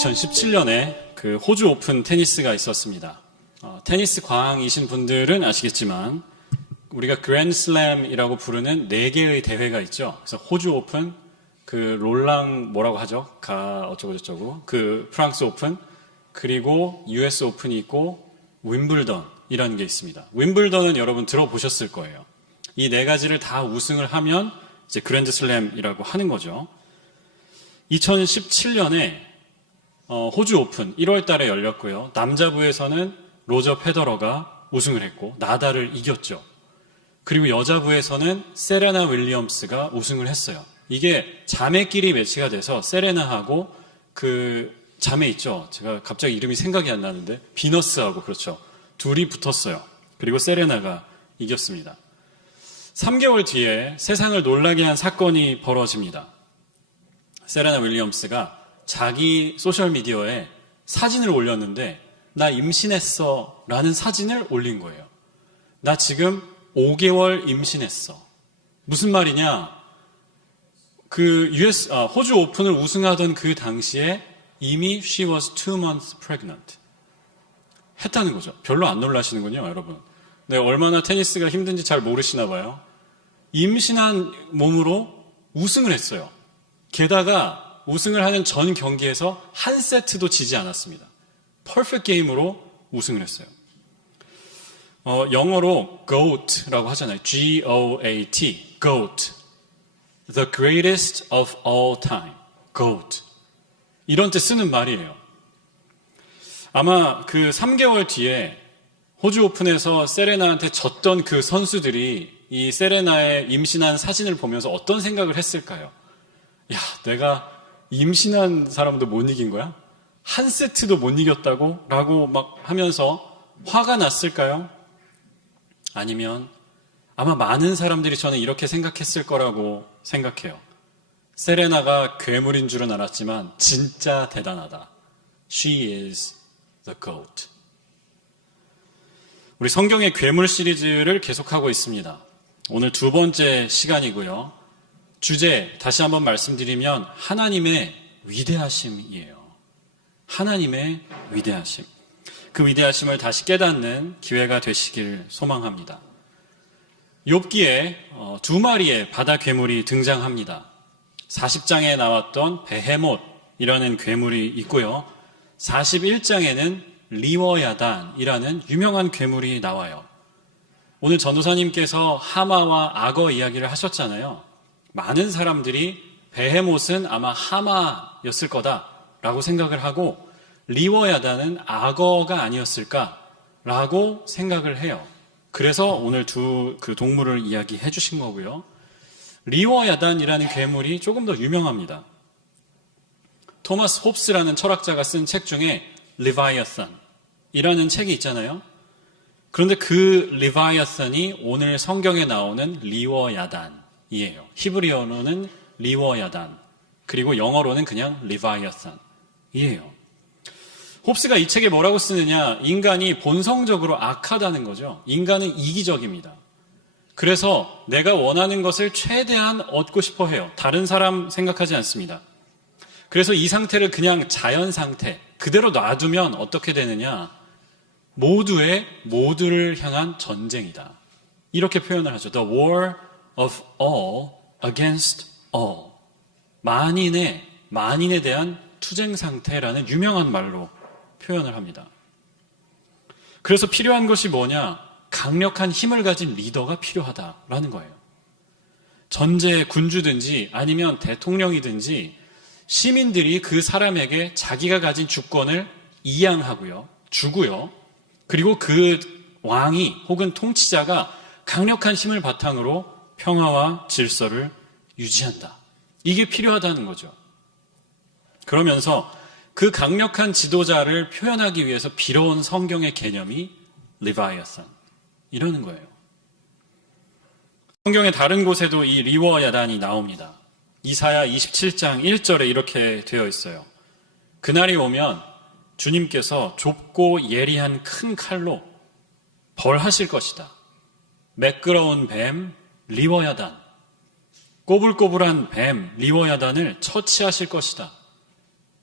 2017년에 그 호주 오픈 테니스가 있었습니다. 테니스 광이신 분들은 아시겠지만 우리가 그랜드슬램이라고 부르는 4개의 대회가 있죠. 그래서 호주 오픈, 그 롤랑 뭐라고 하죠? 어쩌고 저쩌고, 그 프랑스 오픈, 그리고 US 오픈이 있고 윈블던이라는 게 있습니다. 윈블던은 여러분 들어보셨을 거예요. 이 4가지를 다 우승을 하면 이제 그랜드슬램이라고 하는 거죠. 2017년에 호주 오픈 1월 달에 열렸고요. 남자부에서는 로저 페더러가 우승을 했고 나달을 이겼죠. 그리고 여자부에서는 세레나 윌리엄스가 우승을 했어요. 이게 자매끼리 매치가 돼서 세레나하고 그 자매 있죠. 제가 갑자기 이름이 생각이 안 나는데 비너스하고 그렇죠. 둘이 붙었어요. 그리고 세레나가 이겼습니다. 3개월 뒤에 세상을 놀라게 한 사건이 벌어집니다. 세레나 윌리엄스가 자기 소셜미디어에 사진을 올렸는데 나 임신했어 라는 사진을 올린 거예요. 나 지금 5개월 임신했어. 무슨 말이냐? 호주 오픈을 우승하던 그 당시에 이미 she was 2 months pregnant 했다는 거죠. 별로 안 놀라시는군요, 여러분. 네, 얼마나 테니스가 힘든지 잘 모르시나 봐요. 임신한 몸으로 우승을 했어요. 게다가 우승을 하는 전 경기에서 한 세트도 지지 않았습니다. 퍼펙트 게임으로 우승을 했어요. 영어로 GOAT라고 하잖아요. G-O-A-T, GOAT. The greatest of all time, GOAT. 이런 때 쓰는 말이에요. 아마 그 3개월 뒤에 호주 오픈에서 세레나한테 졌던 그 선수들이 이 세레나의 임신한 사진을 보면서 어떤 생각을 했을까요? 야, 내가 임신한 사람도 못 이긴 거야? 한 세트도 못 이겼다고? 라고 막 하면서 화가 났을까요? 아니면 아마 많은 사람들이 저는 이렇게 생각했을 거라고 생각해요. 세레나가 괴물인 줄은 알았지만 진짜 대단하다. She is the GOAT. 우리 성경의 괴물 시리즈를 계속하고 있습니다. 오늘 2번째 시간이고요. 주제 다시 한번 말씀드리면 하나님의 위대하심이에요. 하나님의 위대하심. 그 위대하심을 다시 깨닫는 기회가 되시길 소망합니다. 욥기에 2마리의 바다 괴물이 등장합니다. 40장에 나왔던 베헤못이라는 괴물이 있고요. 41장에는 리워야단이라는 유명한 괴물이 나와요. 오늘 전도사님께서 하마와 악어 이야기를 하셨잖아요. 많은 사람들이 베헤못은 아마 하마였을 거다라고 생각을 하고 리워야단은 악어가 아니었을까라고 생각을 해요. 그래서 오늘 그 동물을 이야기해 주신 거고요. 리워야단이라는 괴물이 조금 더 유명합니다. 토마스 홉스라는 철학자가 쓴 책 중에 리바이어선이라는 책이 있잖아요. 그런데 그 리바이어선이 오늘 성경에 나오는 리워야단이에요. 히브리어로는 리워야단, 그리고 영어로는 그냥 리바이어선이에요. 홉스가 이 책에 뭐라고 쓰느냐? 인간이 본성적으로 악하다는 거죠. 인간은 이기적입니다. 그래서 내가 원하는 것을 최대한 얻고 싶어 해요. 다른 사람 생각하지 않습니다. 그래서 이 상태를 그냥 자연 상태, 그대로 놔두면 어떻게 되느냐? 모두를 향한 전쟁이다. 이렇게 표현을 하죠. The war of all against all. 만인에 대한 투쟁 상태라는 유명한 말로 표현을 합니다. 그래서 필요한 것이 뭐냐? 강력한 힘을 가진 리더가 필요하다라는 거예요. 전제 군주든지 아니면 대통령이든지 시민들이 그 사람에게 자기가 가진 주권을 이양하고요, 주고요. 그리고 그 왕이 혹은 통치자가 강력한 힘을 바탕으로 평화와 질서를 유지한다. 이게 필요하다는 거죠. 그러면서 그 강력한 지도자를 표현하기 위해서 빌어온 성경의 개념이 리바이어선 이러는 거예요. 성경의 다른 곳에도 이 리워야단이 나옵니다. 이사야 27장 1절에 이렇게 되어 있어요. 그날이 오면 주님께서 좁고 예리한 큰 칼로 벌하실 것이다. 매끄러운 뱀 리워야단, 꼬불꼬불한 뱀 리워야단을 처치하실 것이다.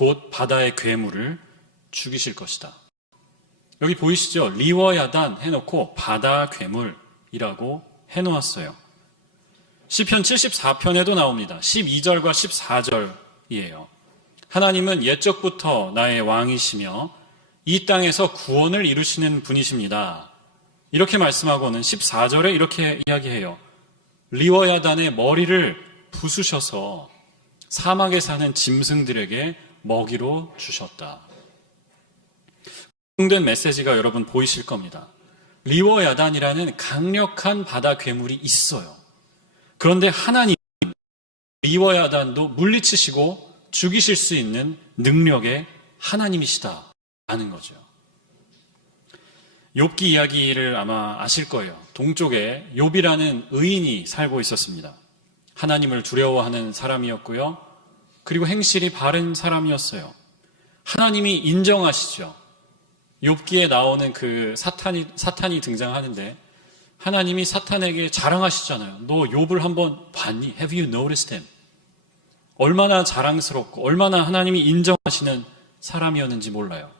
곧 바다의 괴물을 죽이실 것이다. 여기 보이시죠? 리워야단 해놓고 바다 괴물이라고 해놓았어요. 시편 74편에도 나옵니다. 12절과 14절이에요. 하나님은 옛적부터 나의 왕이시며 이 땅에서 구원을 이루시는 분이십니다. 이렇게 말씀하고는 14절에 이렇게 이야기해요. 리워야단의 머리를 부수셔서 사막에 사는 짐승들에게 먹이로 주셨다. 공된 메시지가 여러분 보이실 겁니다. 리워야단이라는 강력한 바다 괴물이 있어요. 그런데 하나님 리워야단도 물리치시고 죽이실 수 있는 능력의 하나님이시다라는 거죠. 욥기 이야기를 아마 아실 거예요. 동쪽에 욥이라는 의인이 살고 있었습니다. 하나님을 두려워하는 사람이었고요. 그리고 행실이 바른 사람이었어요. 하나님이 인정하시죠. 욥기에 나오는 그 사탄이 등장하는데 하나님이 사탄에게 자랑하시잖아요. 너 욥을 한번 봤니? Have you noticed him? 얼마나 자랑스럽고 얼마나 하나님이 인정하시는 사람이었는지 몰라요.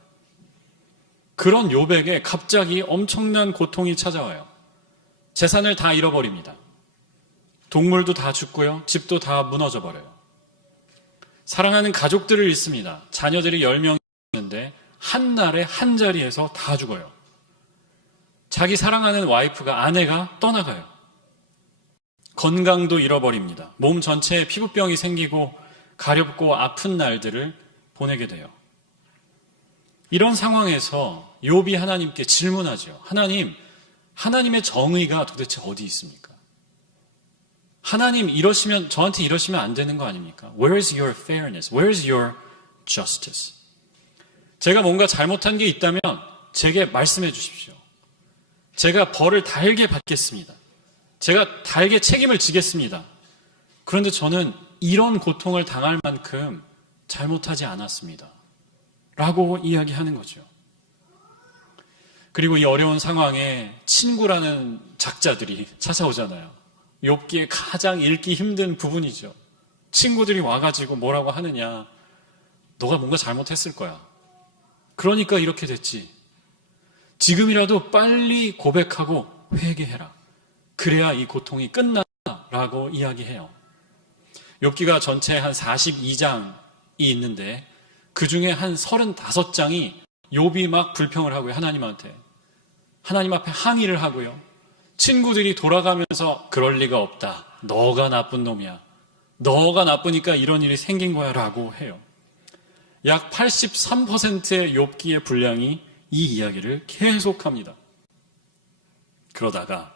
그런 욥에게 갑자기 엄청난 고통이 찾아와요. 재산을 다 잃어버립니다. 동물도 다 죽고요. 집도 다 무너져 버려요. 사랑하는 가족들을 잃습니다. 자녀들이 10명 있는데 한 날에 한 자리에서 다 죽어요. 자기 사랑하는 와이프가, 아내가 떠나가요. 건강도 잃어버립니다. 몸 전체에 피부병이 생기고 가렵고 아픈 날들을 보내게 돼요. 이런 상황에서 욥이 하나님께 질문하죠. 하나님, 하나님의 정의가 도대체 어디 있습니까? 하나님 저한테 이러시면 안 되는 거 아닙니까? Where is your fairness? Where is your justice? 제가 뭔가 잘못한 게 있다면 제게 말씀해 주십시오. 제가 벌을 달게 받겠습니다. 제가 달게 책임을 지겠습니다. 그런데 저는 이런 고통을 당할 만큼 잘못하지 않았습니다. 라고 이야기하는 거죠. 그리고 이 어려운 상황에 친구라는 작자들이 찾아오잖아요. 욥기에 가장 읽기 힘든 부분이죠. 친구들이 와가지고 뭐라고 하느냐. 너가 뭔가 잘못했을 거야. 그러니까 이렇게 됐지. 지금이라도 빨리 고백하고 회개해라. 그래야 이 고통이 끝난다라고 이야기해요. 욥기가 전체 한 42장이 있는데 그 중에 한 35장이 욥이 막 불평을 하고요. 하나님한테. 하나님 앞에 항의를 하고요. 친구들이 돌아가면서 그럴 리가 없다. 너가 나쁜 놈이야. 너가 나쁘니까 이런 일이 생긴 거야 라고 해요. 약 83%의 욥기의 분량이 이 이야기를 계속합니다. 그러다가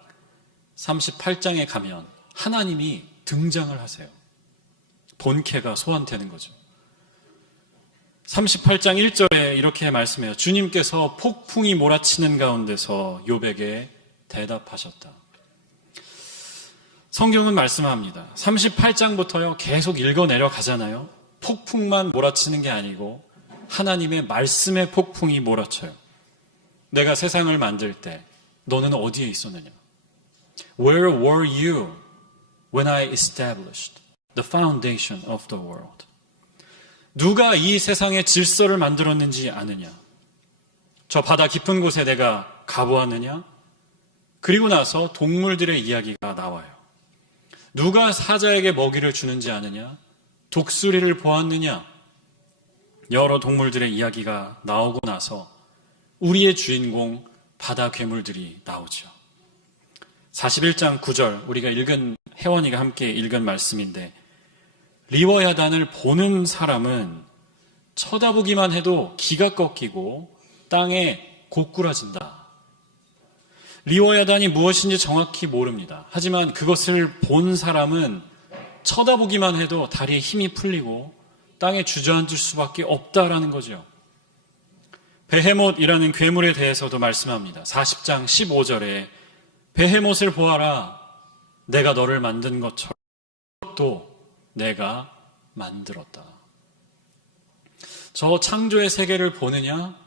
38장에 가면 하나님이 등장을 하세요. 본캐가 소환되는 거죠. 38장 1절에 이렇게 말씀해요. 주님께서 폭풍이 몰아치는 가운데서 욥에게 대답하셨다. 성경은 말씀합니다. 38장부터요 계속 읽어내려 가잖아요. 폭풍만 몰아치는 게 아니고 하나님의 말씀의 폭풍이 몰아쳐요. 내가 세상을 만들 때 너는 어디에 있었느냐? Where were you when I established the foundation of the world? 누가 이 세상의 질서를 만들었는지 아느냐? 저 바다 깊은 곳에 내가 가보았느냐? 그리고 나서 동물들의 이야기가 나와요. 누가 사자에게 먹이를 주는지 아느냐? 독수리를 보았느냐? 여러 동물들의 이야기가 나오고 나서 우리의 주인공 바다 괴물들이 나오죠. 41장 9절 우리가 혜원이가 함께 읽은 말씀인데 리워야단을 보는 사람은 쳐다보기만 해도 기가 꺾이고 땅에 고꾸라진다. 리워야단이 무엇인지 정확히 모릅니다. 하지만 그것을 본 사람은 쳐다보기만 해도 다리에 힘이 풀리고 땅에 주저앉을 수밖에 없다라는 거죠. 베헤못이라는 괴물에 대해서도 말씀합니다. 40장 15절에 베헤못을 보아라. 내가 너를 만든 것처럼 또 내가 만들었다. 저 창조의 세계를 보느냐?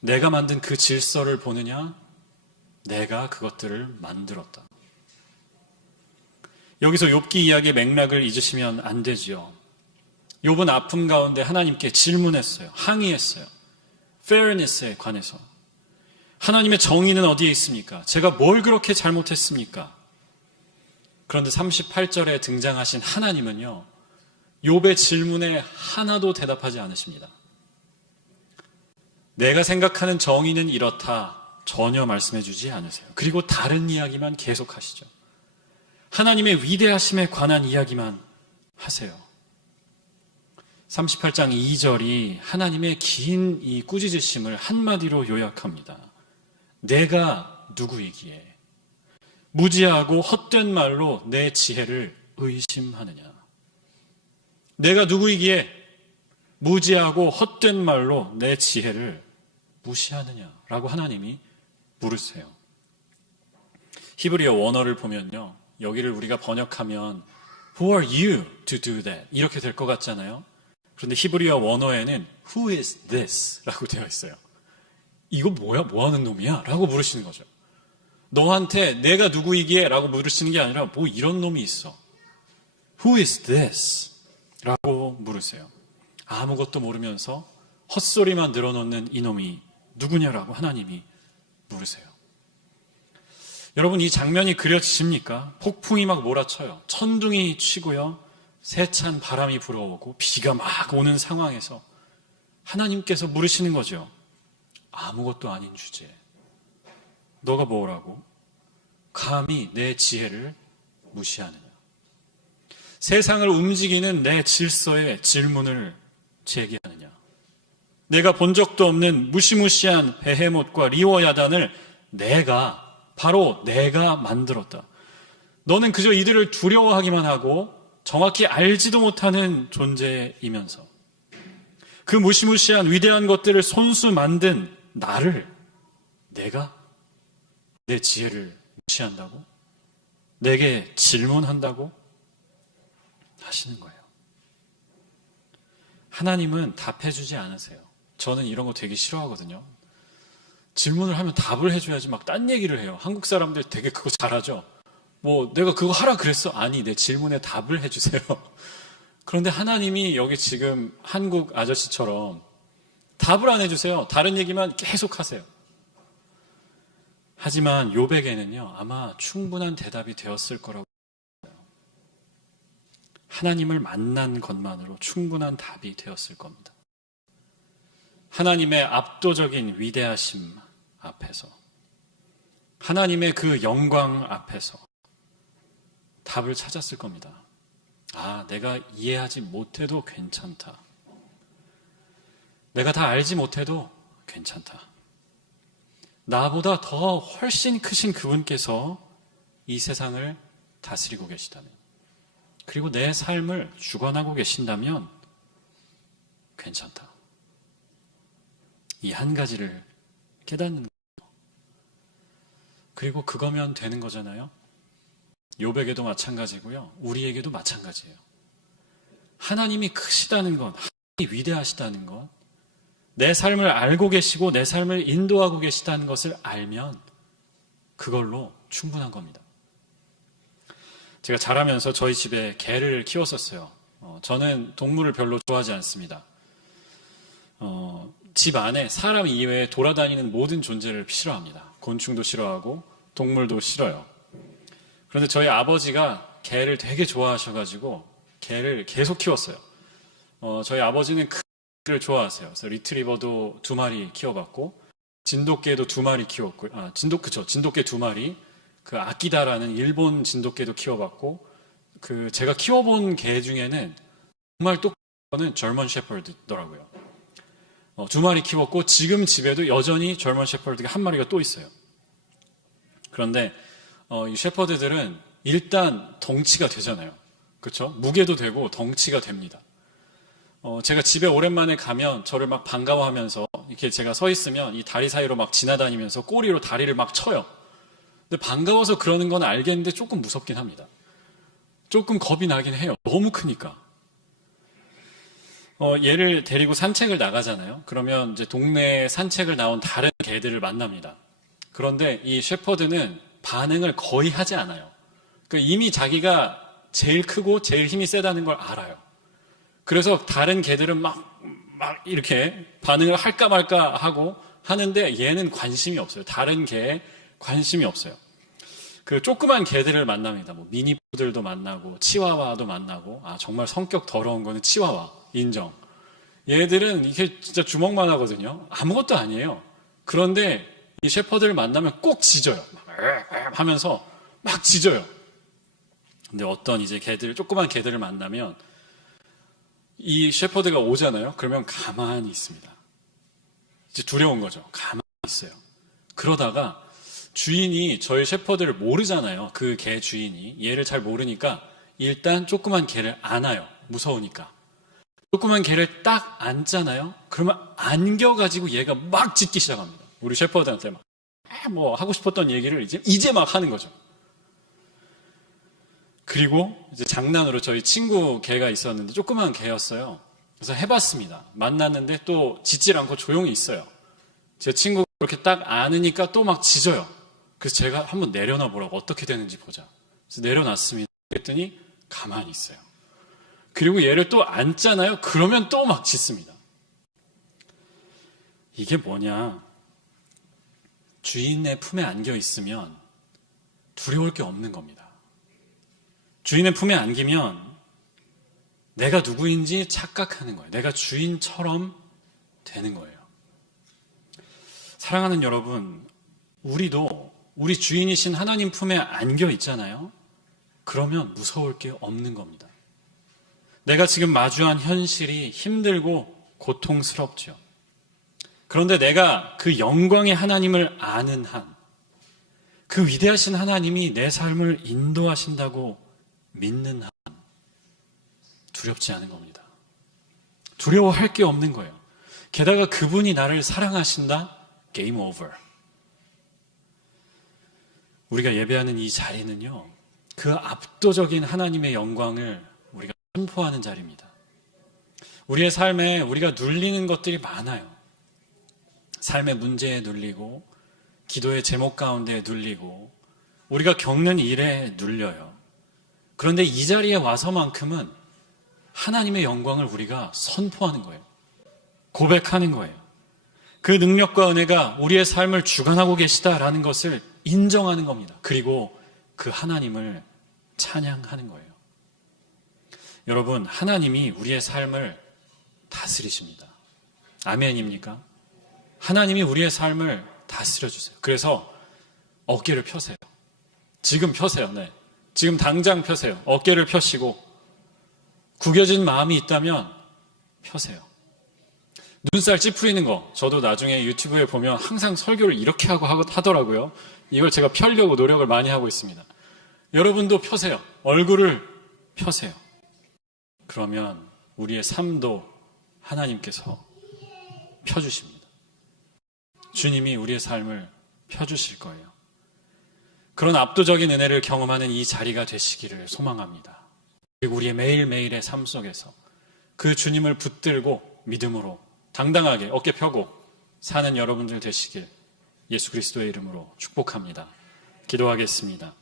내가 만든 그 질서를 보느냐? 내가 그것들을 만들었다. 여기서 욥기 이야기의 맥락을 잊으시면 안 되지요. 욥은 아픔 가운데 하나님께 질문했어요. 항의했어요. fairness에 관해서. 하나님의 정의는 어디에 있습니까? 제가 뭘 그렇게 잘못했습니까? 그런데 38절에 등장하신 하나님은요, 욥의 질문에 하나도 대답하지 않으십니다. 내가 생각하는 정의는 이렇다. 전혀 말씀해 주지 않으세요. 그리고 다른 이야기만 계속하시죠. 하나님의 위대하심에 관한 이야기만 하세요. 38장 2절이 하나님의 긴 이 꾸짖으심을 한마디로 요약합니다. 내가 누구이기에 무지하고 헛된 말로 내 지혜를 의심하느냐. 내가 누구이기에 무지하고 헛된 말로 내 지혜를 무시하느냐라고 하나님이 물으세요. 히브리어 원어를 보면요, 여기를 우리가 번역하면 Who are you to do that? 이렇게 될 것 같잖아요. 그런데 히브리어 원어에는 Who is this? 라고 되어 있어요. 이거 뭐야? 뭐 하는 놈이야? 라고 물으시는 거죠. 너한테 내가 누구이기에? 라고 물으시는 게 아니라 뭐 이런 놈이 있어. Who is this? 라고 물으세요. 아무것도 모르면서 헛소리만 늘어놓는 이놈이 누구냐라고 하나님이 물으세요. 여러분, 이 장면이 그려지십니까? 폭풍이 막 몰아쳐요. 천둥이 치고요. 세찬 바람이 불어오고 비가 막 오는 상황에서 하나님께서 물으시는 거죠. 아무것도 아닌 주제에 너가 뭐라고? 감히 내 지혜를 무시하느냐? 세상을 움직이는 내 질서에 질문을 제기하느냐? 내가 본 적도 없는 무시무시한 베헤못과 리워야단을 바로 내가 만들었다. 너는 그저 이들을 두려워하기만 하고 정확히 알지도 못하는 존재이면서 그 무시무시한 위대한 것들을 손수 만든 나를 내가 내 지혜를 무시한다고? 내게 질문한다고? 하시는 거예요. 하나님은 답해주지 않으세요. 저는 이런 거 되게 싫어하거든요. 질문을 하면 답을 해줘야지 막 딴 얘기를 해요. 한국 사람들 되게 그거 잘하죠. 뭐 내가 그거 하라 그랬어? 아니, 내 질문에 답을 해주세요. 그런데 하나님이 여기 지금 한국 아저씨처럼 답을 안 해주세요. 다른 얘기만 계속 하세요. 하지만 욥에게는요, 아마 충분한 대답이 되었을 거라고 생각해요. 하나님을 만난 것만으로 충분한 답이 되었을 겁니다. 하나님의 압도적인 위대하심 앞에서, 하나님의 그 영광 앞에서 답을 찾았을 겁니다. 아, 내가 이해하지 못해도 괜찮다. 내가 다 알지 못해도 괜찮다. 나보다 더 훨씬 크신 그분께서 이 세상을 다스리고 계시다면, 그리고 내 삶을 주관하고 계신다면 괜찮다. 이 한 가지를 깨닫는 거예요. 그리고 그거면 되는 거잖아요. 욥에게도 마찬가지고요. 우리에게도 마찬가지예요. 하나님이 크시다는 것, 하나님이 위대하시다는 것, 내 삶을 알고 계시고 내 삶을 인도하고 계시다는 것을 알면 그걸로 충분한 겁니다. 제가 자라면서 저희 집에 개를 키웠었어요. 저는 동물을 별로 좋아하지 않습니다. 집 안에 사람 이외에 돌아다니는 모든 존재를 싫어합니다. 곤충도 싫어하고 동물도 싫어요. 그런데 저희 아버지가 개를 되게 좋아하셔가지고 개를 계속 키웠어요. 저희 아버지는 개를 좋아하세요. 그래서 리트리버도 2마리 키워봤고 진돗개도 2마리 키웠고, 진돗개 2마리, 그 아키다라는 일본 진돗개도 키워봤고, 그 제가 키워본 개 중에는 정말 똑똑한 거는 절먼 셰퍼드더라고요. 2마리 키웠고 지금 집에도 여전히 절먼 셰퍼드가 1마리가 또 있어요. 그런데 이 셰퍼드들은 일단 덩치가 되잖아요. 그렇죠? 무게도 되고 덩치가 됩니다. 제가 집에 오랜만에 가면 저를 막 반가워하면서 이렇게 제가 서 있으면 이 다리 사이로 막 지나다니면서 꼬리로 다리를 막 쳐요. 근데 반가워서 그러는 건 알겠는데 조금 무섭긴 합니다. 조금 겁이 나긴 해요. 너무 크니까. 얘를 데리고 산책을 나가잖아요. 그러면 이제 동네에 산책을 나온 다른 개들을 만납니다. 그런데 이 셰퍼드는 반응을 거의 하지 않아요. 그러니까 이미 자기가 제일 크고 제일 힘이 세다는 걸 알아요. 그래서 다른 개들은 막 이렇게 반응을 할까 말까 하고 하는데 얘는 관심이 없어요. 다른 개에 관심이 없어요. 그 조그만 개들을 만납니다. 뭐 미니푸들도 만나고 치와와도 만나고, 정말 성격 더러운 거는 치와와 인정. 얘들은 이게 진짜 주먹만 하거든요. 아무것도 아니에요. 그런데 이 셰퍼드를 만나면 꼭 짖어요. 하면서 막 짖어요. 근데 어떤 이제 조그만 개들을 만나면 이 셰퍼드가 오잖아요. 그러면 가만히 있습니다. 이제 두려운 거죠. 가만히 있어요. 그러다가 주인이 저희 셰퍼드를 모르잖아요. 그 개 주인이. 얘를 잘 모르니까 일단 조그만 개를 안아요. 무서우니까. 조그만 개를 딱 안잖아요. 그러면 안겨가지고 얘가 막 짖기 시작합니다. 우리 셰퍼드한테 막 뭐 하고 싶었던 얘기를 이제 막 하는 거죠. 그리고 이제 장난으로 저희 친구 개가 있었는데 조그만 개였어요. 그래서 해봤습니다. 만났는데 또 짖질 않고 조용히 있어요. 제 친구가 그렇게 딱 안으니까 또 막 짖어요. 그래서 제가 한번 내려놔 보라고 어떻게 되는지 보자. 그래서 내려놨습니다. 그랬더니 가만히 있어요. 그리고 얘를 또 안잖아요. 그러면 또 막 짖습니다. 이게 뭐냐? 주인의 품에 안겨 있으면 두려울 게 없는 겁니다. 주인의 품에 안기면 내가 누구인지 착각하는 거예요. 내가 주인처럼 되는 거예요. 사랑하는 여러분, 우리도 우리 주인이신 하나님 품에 안겨 있잖아요. 그러면 무서울 게 없는 겁니다. 내가 지금 마주한 현실이 힘들고 고통스럽죠. 그런데 내가 그 영광의 하나님을 아는 한, 그 위대하신 하나님이 내 삶을 인도하신다고 믿는 한 두렵지 않은 겁니다. 두려워할 게 없는 거예요. 게다가 그분이 나를 사랑하신다? 게임 오버. 우리가 예배하는 이 자리는요, 그 압도적인 하나님의 영광을 우리가 선포하는 자리입니다. 우리의 삶에 우리가 눌리는 것들이 많아요. 삶의 문제에 눌리고, 기도의 제목 가운데 눌리고, 우리가 겪는 일에 눌려요. 그런데 이 자리에 와서만큼은 하나님의 영광을 우리가 선포하는 거예요. 고백하는 거예요. 그 능력과 은혜가 우리의 삶을 주관하고 계시다라는 것을 인정하는 겁니다. 그리고 그 하나님을 찬양하는 거예요. 여러분, 하나님이 우리의 삶을 다스리십니다. 아멘입니까? 하나님이 우리의 삶을 다스려주세요. 그래서 어깨를 펴세요. 지금 펴세요. 네. 지금 당장 펴세요. 어깨를 펴시고 구겨진 마음이 있다면 펴세요. 눈살 찌푸리는 거, 저도 나중에 유튜브에 보면 항상 설교를 이렇게 하더라고요. 이걸 제가 펴려고 노력을 많이 하고 있습니다. 여러분도 펴세요. 얼굴을 펴세요. 그러면 우리의 삶도 하나님께서 펴주십니다. 주님이 우리의 삶을 펴주실 거예요. 그런 압도적인 은혜를 경험하는 이 자리가 되시기를 소망합니다. 그리고 우리의 매일매일의 삶 속에서 그 주님을 붙들고 믿음으로 당당하게 어깨 펴고 사는 여러분들 되시길 예수 그리스도의 이름으로 축복합니다. 기도하겠습니다.